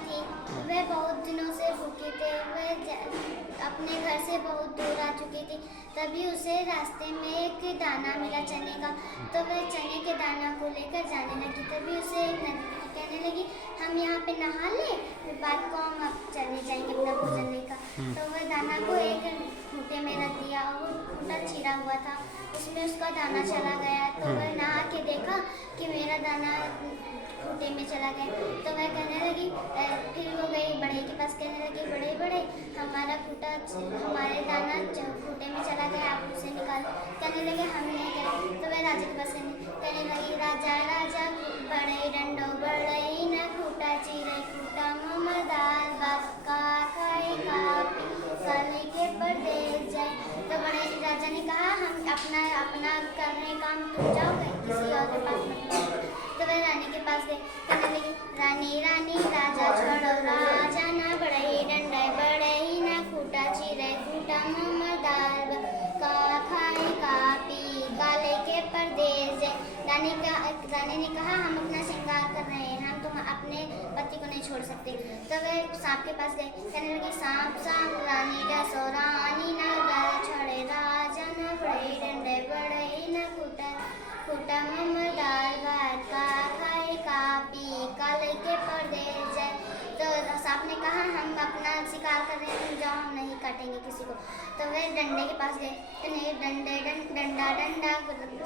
थी। वह बहुत दिनों से भूखी थे। अपने घर से बहुत दूर आ चुकी थी। तभी उसे रास्ते में एक दाना मिला चने का। तो वह चने के दाना को लेकर जाने लगी। तभी उसे एक नदी कहने लगी, हम यहाँ पे नहा ले, फिर बाद को हम अब चले जाएंगे अपना भोजन लेकर। तो वह दाना को एक खूंटे में रख दिया और वो खूंटा चिरा हुआ था, उसमें उसका दाना चला गया। तो वह नहा के देखा कि मेरा दाना खूंटे में चला गया। तो वह कहने लगी, फिर वो गई बढ़ई के पास, कहने लगी, बढ़ई बढ़ई, हमारा खूंटा, हमारे दाना खूंटे में चला गया, आप उसे निकालो। कहने लगे, हम नहीं करें। तो वह राजा के पास कहने लगी, राजा राजा बढ़ई डंडो बढ़ई न खूंटा चिरई खूंटा मम दाल भात का खाए काले के परदेस जाए। तो बड़े राजा ने कहा, हम अपना अपना कर रहे काम, तुम जाओ किसी और के पास मत जाओ। तो वह रानी के पास गए। कहने लगी, रानी रानी राजा छोड़ो राजा ना बढ़ई डंडा बढ़ई ना खूंटा चिरई खूंटा मम दाल का खाए का पी काले के परदेस जाए। रानी ने कहा, हम अपना श्रृंगार कर रहे हैं, हम तुम अपने पति को नहीं छोड़ सकते। तो वह सांप के पास गए। कहने लगी, सांप सांप रानी डसो रानी ना छोड़े राजा ना बढ़ई डंडे बढ़ई ना खूंटा खूंटा मम दाल भात का खाए का पी काले के परदेस जाए। तो सांप ने कहा, हम अपना शिकार कर रहे हैं, तुम जाओ, हम नहीं काटेंगे किसी को। तो वे डंडे के पास गए। कहने, डंडा डंडा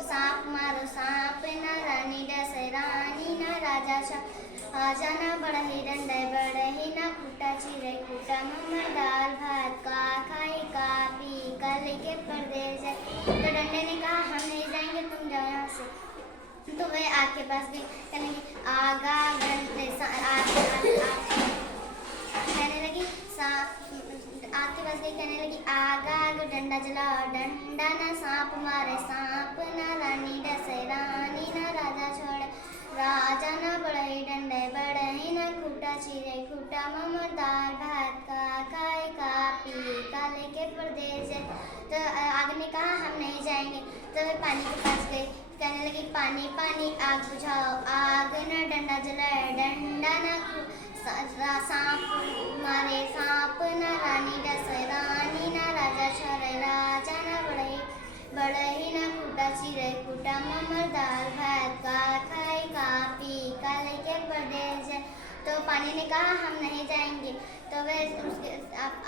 सांप मारो सांप ना रानी डसे रानी ना राजा आजा ना बढ़ई डंडे बढ़ई ना खूंटा चिरई खूंटा मम दाल भात का खाए का पी काले के परदेस जाए। तो डंडे ने कहा, हम नहीं जाएंगे, तुम जाओ यहाँ से। तो वह आग के पास गई। कहने लगी, आगा कहने लगी, आग के पास गई। कहने लगी, आग आग डंडा जलाओ डंडा ना सांप मारे सांप ना रानी डसे रानी ना राजा छोड़े राजा ना बढ़ई डंडे बढ़ई ना खूंटा चिरई खूंटा मम दाल भात का खाए का पी काले के परदेस जाए। तो आग ने कहा, हम नहीं जाएंगे। तो वे पानी के पास गए। कहने लगी, पानी पानी आग बुझाओ आग ना डंडा जलाए डंडा ना सांप मारे सांप ना रानी डसे रानी ना राजा छोड़े राजा ना बढ़ई बढ़ई ना खूंटा चिरई खूंटा मम दाल भात का खाए का पी काले के परदेस जाए। तो पानी ने कहा, हम नहीं जाएंगे। तो वह उसके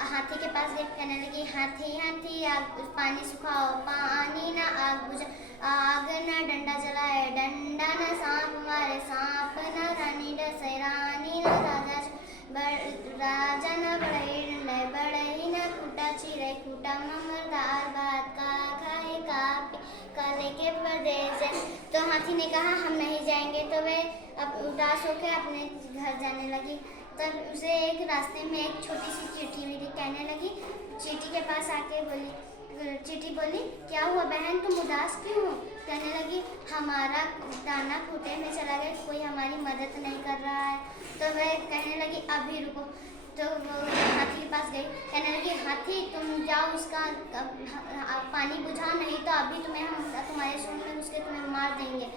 हाथी के पास गई। कहने लगी, हाथी हाथी आग पानी सुखाओ पानी ना आग बुझा आग ना डंडा जलाए डंडा ना सांप मारे सांप ना रानी डसे रानी ना राजा ना बढ़ई डंडे बढ़ई ना खूंटा चिरई खूंटा मम दाल भात का खाए का काले के परदेस जाए। तो हाथी ने कहा, हम नहीं जाएंगे। तो वह अब उदास होकर अपने घर जाने लगी। तब उसे एक रास्ते में एक छोटी सी चींटी मिली। कहने लगी, चींटी के पास आके बोली, चींटी बोली, क्या हुआ बहन, तुम उदास क्यों हो? कहने लगी, हमारा दाना खूंटे में चला गया, कोई हमारी मदद नहीं कर रहा है। तो वह कहने लगी, अभी रुको। तो वो हाथी के पास गई। कहने लगी, हाथी तुम जाओ, उसका पानी बुझाओ, नहीं तो अभी हम तुम्हारे सूंड में घुस के तुम्हें मार देंगे।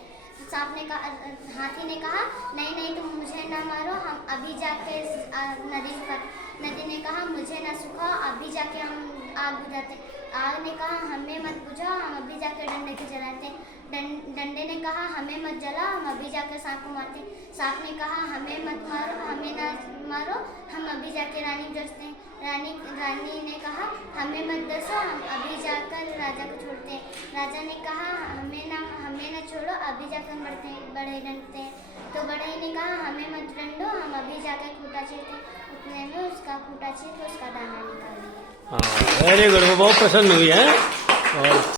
सांप ने कहा, हाथी ने कहा, नहीं नहीं, तुम मुझे ना मारो, हम अभी जाके नदी ने कहा, मुझे ना सुखाओ, अभी जाके हम आग बुझाते। आग ने कहा, हमें मत बुझाओ, हम अभी जाकर डंडे को जलाते। डंडे ने कहा, हमें मत जलाओ, हम अभी जाकर सांप को मारते। सांप ने कहा, हमें मत मारो, हमें ना मारो, हम अभी जाके रानी को डसते हैं। रानी ने कहा, हमें मत डसो, हम अभी जाकर राजा को छोड़ते हैं। राजा ने कहा, हमें ना छोड़ो, अभी जाकर हम बढ़ई डंडते हैं। तो बढ़ई ने कहा, हमें मत डंडो, हम अभी जाकर खूंटा चीरते हैं। उतने में उसका खूंटा चीर के उसका दाना निकाल दिया। हाँ, वेरी गुड, वो बहुत पसंद हुई है। और